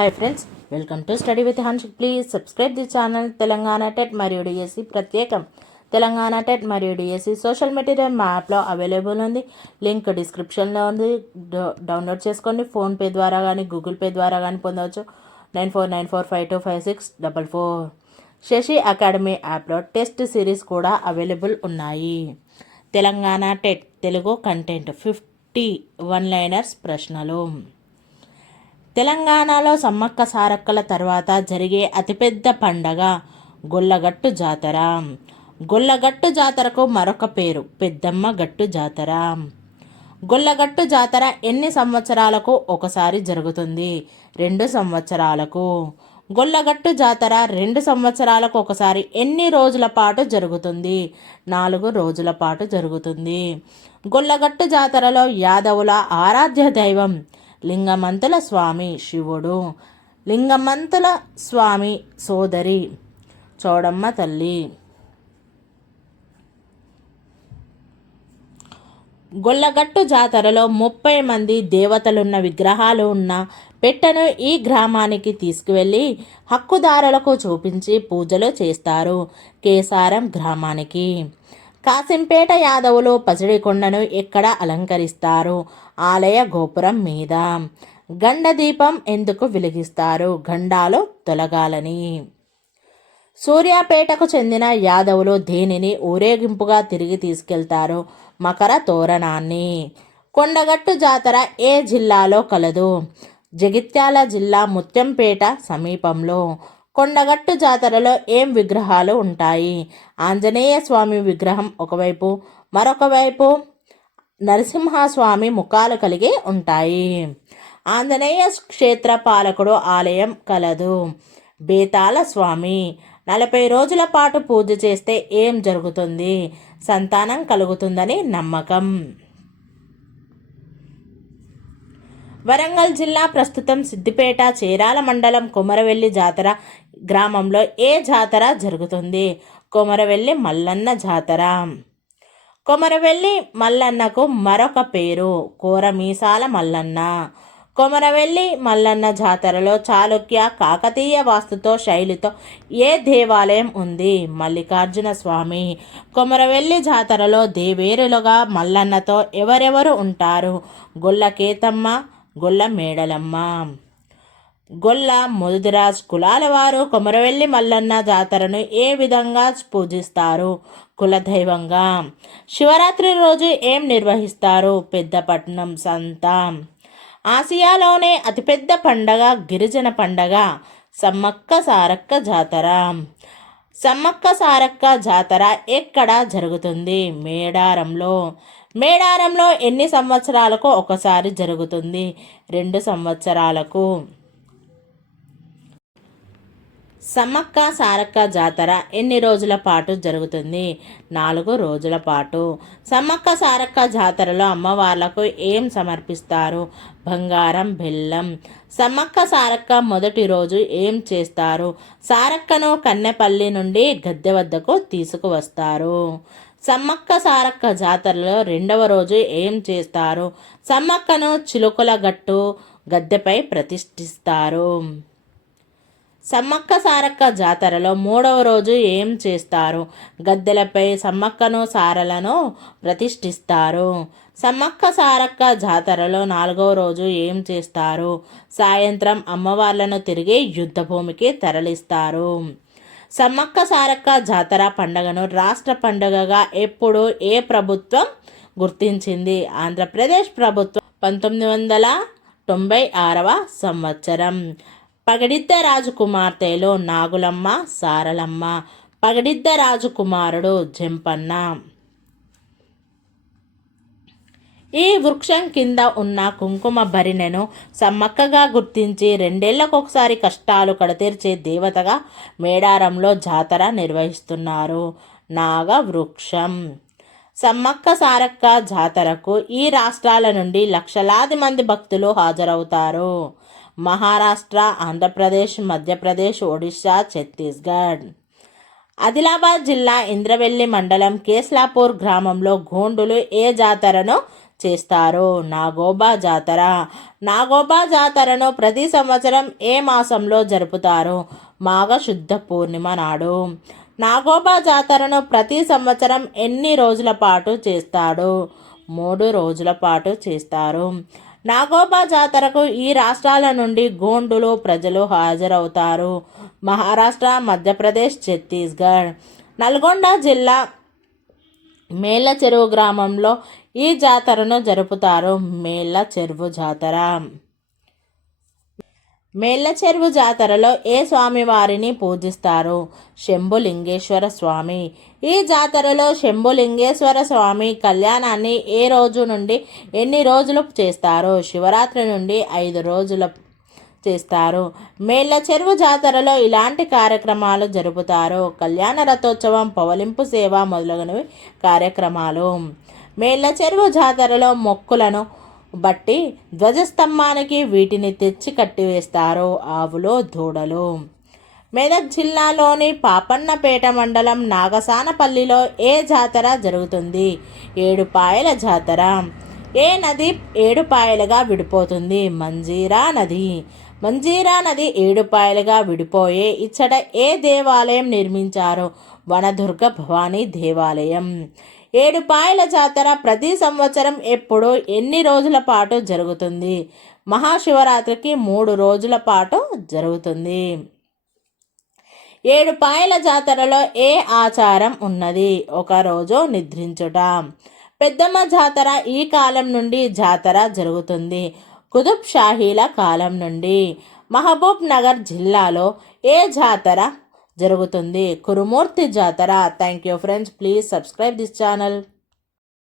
Hi friends welcome to study with Hanshik please subscribe the channel Telangana TET మరియు DSC ప్రత్యేకం Telangana TET మరియు DSC social material మా యాప్లో available ఉంది. Link డిస్క్రిప్షన్లో ఉంది. డౌ- డౌన్లోడ్ చేసుకోండి. ఫోన్పే ద్వారా కానీ గూగుల్ పే ద్వారా కానీ పొందవచ్చు. Nine four nine four five two five six double four Sasi academy యాప్లో టెస్ట్ సిరీస్ కూడా అవైలబుల్ ఉన్నాయి. Telangana TET Telugu content fifty one liners ప్రశ్నలు. తెలంగాణలో సమ్మక్క సారక్కల తర్వాత జరిగే అతిపెద్ద పండగ గొల్లగట్టు జాతర. గొల్లగట్టు జాతరకు మరొక పేరు పెద్దమ్మ గట్టు జాతర. గొల్లగట్టు జాతర ఎన్ని సంవత్సరాలకు ఒకసారి జరుగుతుంది? రెండు సంవత్సరాలకు. గొల్లగట్టు జాతర రెండు సంవత్సరాలకు ఒకసారి ఎన్ని రోజుల పాటు జరుగుతుంది? నాలుగు రోజుల పాటు జరుగుతుంది. గొల్లగట్టు జాతరలో యాదవుల ఆరాధ్య దైవం లింగమంతుల స్వామి శివుడు. లింగమంతుల స్వామి సోదరి చౌడమ్మ తల్లి. గొల్లగట్టు జాతరలో ముప్పై మంది దేవతలున్న విగ్రహాలు ఉన్న పెట్టెను ఈ గ్రామానికి తీసుకువెళ్ళి హక్కుదారులకు చూపించి పూజలు చేస్తారు. కేసారం గ్రామానికి. కాసింపేట యాదవులు పసిడికొండను ఎక్కడ అలంకరిస్తారు? ఆలయ గోపురం మీద. గండదీపం ఎందుకు వెలిగిస్తారు? గండాలు తొలగాలని. సూర్యాపేటకు చెందిన యాదవులు దీనిని ఊరేగింపుగా తిరిగి తీసుకెళ్తారు? మకర తోరణాన్ని. కొండగట్టు జాతర ఏ జిల్లాలో కలదు? జగిత్యాల జిల్లా ముత్యంపేట సమీపంలో. కొండగట్టు జాతరలో ఏం విగ్రహాలు ఉంటాయి? ఆంజనేయ స్వామి విగ్రహం ఒకవైపు మరొక వైపు నరసింహస్వామి ముఖాలు కలిగి ఉంటాయి. ఆంజనేయ క్షేత్ర పాలకుడు ఆలయం కలదు. బేతాల స్వామి నలభై రోజుల పాటు పూజ చేస్తే ఏం జరుగుతుంది? సంతానం కలుగుతుందని నమ్మకం. వరంగల్ జిల్లా ప్రస్తుతం సిద్దిపేట చీరాల మండలం కొమరవెల్లి జాతర గ్రామంలో ఏ జాతర జరుగుతుంది? కొమరవెల్లి మల్లన్న జాతర. కొమరవెల్లి మల్లన్నకు మరొక పేరు కోరమీసాల మల్లన్న. కొమరవెల్లి మల్లన్న జాతరలో చాళుక్య కాకతీయ వాస్తుతో శైలితో ఏ దేవాలయం ఉంది? మల్లికార్జున స్వామి. కొమరవెల్లి జాతరలో దేవేరులుగా మల్లన్నతో ఎవరెవరు ఉంటారు? గొల్ల కేతమ్మ గొల్ల మేడలమ్మ గొల్ల ముదురాజ్ కులాల వారు కొమరవెల్లి మల్లన్న జాతరను ఏ విధంగా పూజిస్తారు? కులదైవంగా శివరాత్రి రోజు ఏం నిర్వహిస్తారు? పెద్దపట్నం సంత. ఆసియాలోనే అతిపెద్ద పండగ గిరిజన పండగ సమ్మక్క సారక్క జాతర. సమ్మక్క సారక్క జాతర ఎక్కడ జరుగుతుంది? మేడారంలో. మేడారంలో ఎన్ని సంవత్సరాలకు ఒకసారి జరుగుతుంది? రెండు సంవత్సరాలకు. సమ్మక్క సారక్క జాతర ఎన్ని రోజుల పాటు జరుగుతుంది? నాలుగు రోజుల పాటు. సమ్మక్క సారక్క జాతరలో అమ్మవార్లకు ఏం సమర్పిస్తారు? బంగారం బెల్లం. సమ్మక్క సారక్క మొదటి రోజు ఏం చేస్తారు? సారక్కను కన్నెపల్లి నుండి గద్దె వద్దకు తీసుకువస్తారు. సమ్మక్క సారక్క జాతరలో రెండవ రోజు ఏం చేస్తారు? సమ్మక్కను చిలుకల గట్టు గద్దెపై ప్రతిష్ఠిస్తారు. సమ్మక్క సారక్క జాతరలో మూడవ రోజు ఏం చేస్తారు? గద్దెలపై సమ్మక్కను సారలను ప్రతిష్ఠిస్తారు. సమ్మక్క సారక్క జాతరలో నాలుగవ రోజు ఏం చేస్తారు? సాయంత్రం అమ్మవార్లను తిరిగి యుద్ధభూమికి తరలిస్తారు. సమ్మక్క సారక్క జాతర పండుగను రాష్ట్ర పండుగగా ఎప్పుడు ఏ ప్రభుత్వం గుర్తించింది? ఆంధ్రప్రదేశ్ ప్రభుత్వం పంతొమ్మిది వందల తొంభై ఆరవ సంవత్సరం. పగడిద్ద రాజకుమార్తెలో నాగులమ్మ సారలమ్మ. పగడిద్ద రాజకుమారుడు జంపన్న. ఈ వృక్షం కింద ఉన్న కుంకుమ భరిణెను సమ్మక్కగా గుర్తించి రెండేళ్ళకొకసారి కష్టాలు కడతీర్చే దేవతగా మేడారంలో జాతర నిర్వహిస్తున్నారు నాగ వృక్షం. సమ్మక్క సారక్క జాతరకు ఈ రాష్ట్రాల నుండి లక్షలాది మంది భక్తులు హాజరవుతారు. మహారాష్ట్ర ఆంధ్రప్రదేశ్ మధ్యప్రదేశ్ ఒడిశా ఛత్తీస్గఢ్. ఆదిలాబాద్ జిల్లా ఇంద్రవెల్లి మండలం కేస్లాపూర్ గ్రామంలో గోండులు ఏ జాతరను చేస్తారు? నాగోబా జాతర. నాగోబా జాతరను ప్రతి సంవత్సరం ఏ మాసంలో జరుపుతారు? మాఘ శుద్ధ పూర్ణిమ నాడు. నాగోబా జాతరను ప్రతి సంవత్సరం ఎన్ని రోజుల పాటు చేస్తాడు మూడు రోజుల పాటు చేస్తారు. నాగోబా జాతరకు ఈ రాష్ట్రాల నుండి గోండులు ప్రజలు హాజరవుతారు. మహారాష్ట్ర మధ్యప్రదేశ్ ఛత్తీస్గఢ్. నల్గొండ జిల్లా మేళ్ళ చెరువు గ్రామంలో ఈ జాతరను జరుపుతారు. మేళ్ళ చెరువు జాతర. మేళ్ళ చెరువు జాతరలో ఏ స్వామివారిని పూజిస్తారు? శంభులింగేశ్వర స్వామి. ఈ జాతరలో శంభులింగేశ్వర స్వామి కళ్యాణాన్ని ఏ రోజు నుండి ఎన్ని రోజులు చేస్తారు? శివరాత్రి నుండి ఐదు రోజుల చేస్తారు. మేళ్ళ చెరువు జాతరలో ఇలాంటి కార్యక్రమాలు జరుపుతారు. కళ్యాణ రథోత్సవం పవలింపు సేవ మొదలగునవి కార్యక్రమాలు. మేళ్ళ చెరువు జాతరలో మొక్కులను బట్టి ధ్వజస్తంభానికి వీటిని తెచ్చి కట్టివేస్తారు ఆవులో దూడలు. మెదక్ జిల్లాలోని పాపన్నపేట మండలం నాగసానపల్లిలో ఏ జాతర జరుగుతుంది? ఏడుపాయల జాతర. ఏ నది ఏడుపాయలుగా విడిపోతుంది? మంజీరా నది. మంజీరా నది ఏడుపాయలుగా విడిపోయే ఇచ్చట ఏ దేవాలయం నిర్మించారు? వనదుర్గ భవానీ దేవాలయం. ఏడుపాయల జాతర ప్రతి సంవత్సరం ఎప్పుడు ఎన్ని రోజుల పాటు జరుగుతుంది? మహాశివరాత్రికి మూడు రోజుల పాటు జరుగుతుంది. ఏడు పాయల జాతరలో ఏ ఆచారం ఉన్నది? ఒకరోజు నిద్రించుట. పెద్దమ్మ జాతర ఈ కాలం నుండి జాతర జరుగుతుంది. కుతుబ్ షాహీల కాలం నుండి మహబూబ్ నగర్ జిల్లాలో ఏ జాతర జరుగుతుంది. Kurumurthy Jatara. Thank you friends please subscribe this channel